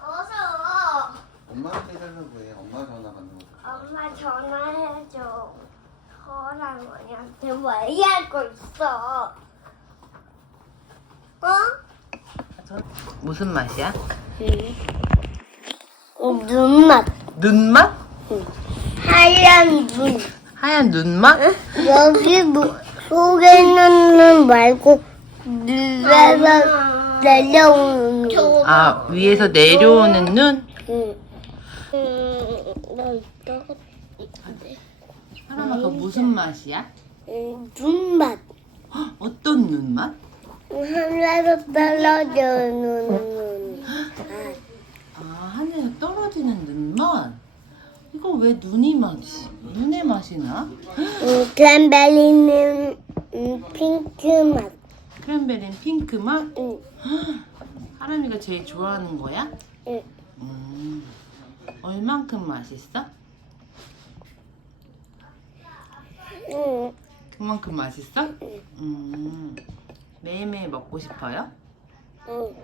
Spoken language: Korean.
어서. 엄마한테 해달라고 해. 엄마 전화 받는 거. 엄마 전화해줘. 허랑 언니한테 왜 이야기하고 있어? 어? 무슨 맛이야? 응. 눈맛. 눈맛? 하얀 눈. 하얀 눈맛? 여기 뭐, 속에 있는 눈 말고 위에서 내려오는 눈. 아 위에서 내려오는 눈? 응. 응. 나 이따가 사람아 그거 무슨 맛이야? 응, 눈맛. 헉, 어떤 눈맛? 하늘에서 떨어지는 눈. 아 하늘에서 떨어지는 눈맛? 이거 왜 눈이 맛이 눈의 맛이 나? 응, 크랜베리는 음, 핑크 맛. 크랜베리는 핑크 맛? 응. 하람이가 제일 좋아하는 거야? 응. 음, 얼만큼 맛있어? 응. 그만큼 맛있어? 음, 매일매일 먹고 싶어요? 응.